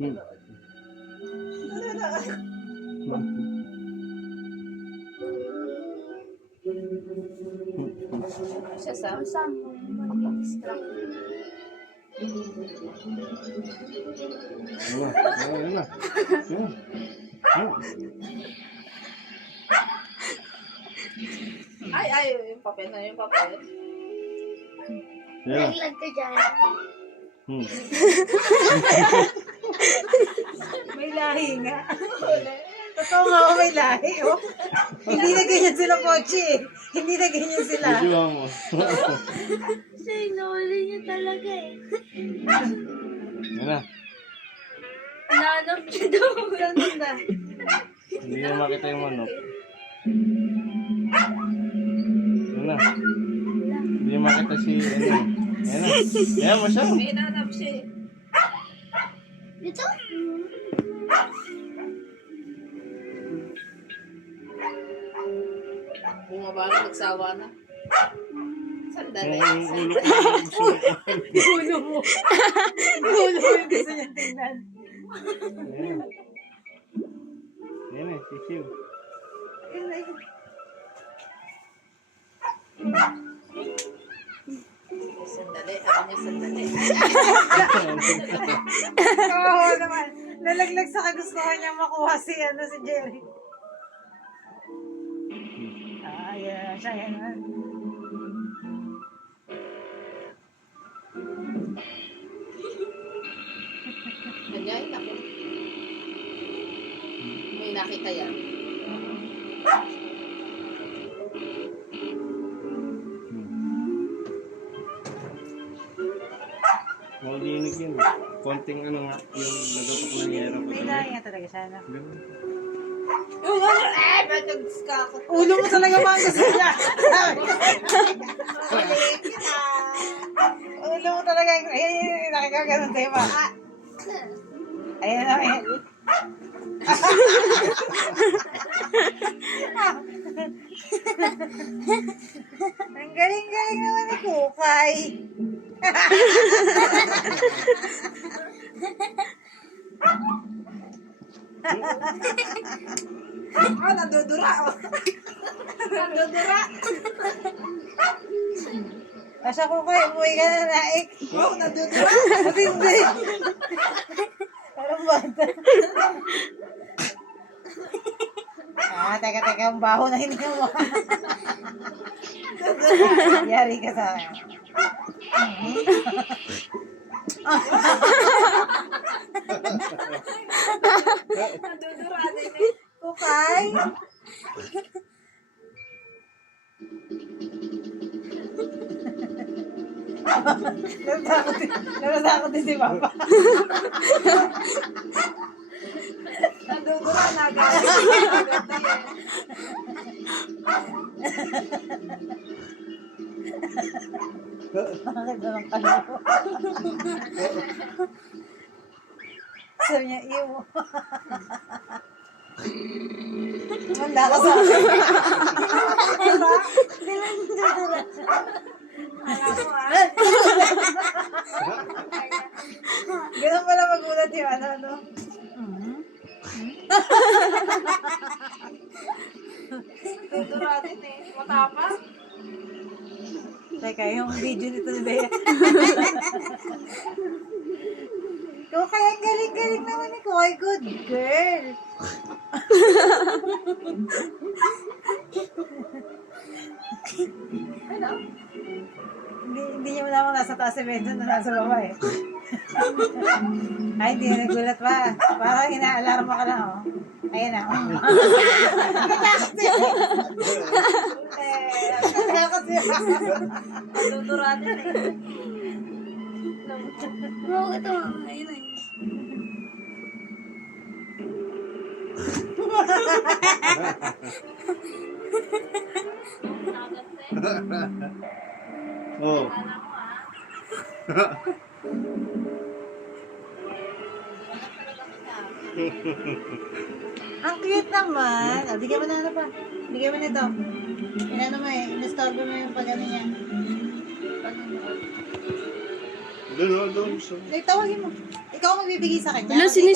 Hmm. Siya sa? Saan mo mag-extract? Ayun na. Ay, yung papel na yung papel. Ayun. Naglag ka dyan. Hmm. May lahi nga. Totoo nga ako may lahi, oh. Hindi na ganyan sila, Pochi. Hindi na ganyan sila. Video mo. Kasi inuuli niya talaga eh. Ayun na. Nanap siya daw. Ganun na. Hindi na makita yung manok. Ayun na. Hindi makita si ano. Ayun na. Ayan mo siya. May hinanap siya eh. Dito? Bumaba na, nagsawa na. Sandali. Gulo mo. Gulo mo yung gusto niya tingnan. Ayun. Ayun na, sisiw. Ayun na yun. Sandali. Ako niya sandali. Oo naman. Nalaglag sa kagustuhan niya makuha si Jerry. Yan siya, yan na. Ganyan ako. May nakita yan. Maulinig yun. Konting ano nga, yung nagatok na hiyera ko. May lahi nga talaga siya, no? Ganun. Yung ano, ba't nagskakot? Ulo mo talaga ba ang gusto niya? Ulo mo talaga. Ayun, nakikaganon tayo ba? Ayan na, ayan. Ang galing-galing naman ni Kukay. Nadudura. Nadudura. Asya Kukay, umuwi ka na naik. Oh, nadudura. Matindi. Parang bata. Teka, ang baho na hindi mo. Yari ka sa akin. Nadudura din eh. Kukay. Natatakot din si Papa. Nadudura na agad. Agad na yan. Bakit naman kayo? Sabi niya, iyo. Manda ka sa akin. Ganun pala magulat yung ano, no? Nadudura din eh. Matapang. Teka, yung video nito ni Bea. Ikaw kaya ang galing-galing naman ikaw. Ay, good girl. Ano? Hindi niya malaman nasa taas si Benson na nasa baba eh. Ay, hindi na nagulat pa. Parang inaalarma ka lang, oh. Ayan na, oh. Natakot siya. Nadudura din eh. Oo, ito. Ayun eh. Oh. Ang cute naman. Ah, bigyan mo na ano pa. Bigyan mo nito. Inano mo eh. Inistorbo mo yung pag-ano niya. Doon. Tawagin mo. Ikaw ang magbibigay sa kanya. Wala, Kasi ikaw-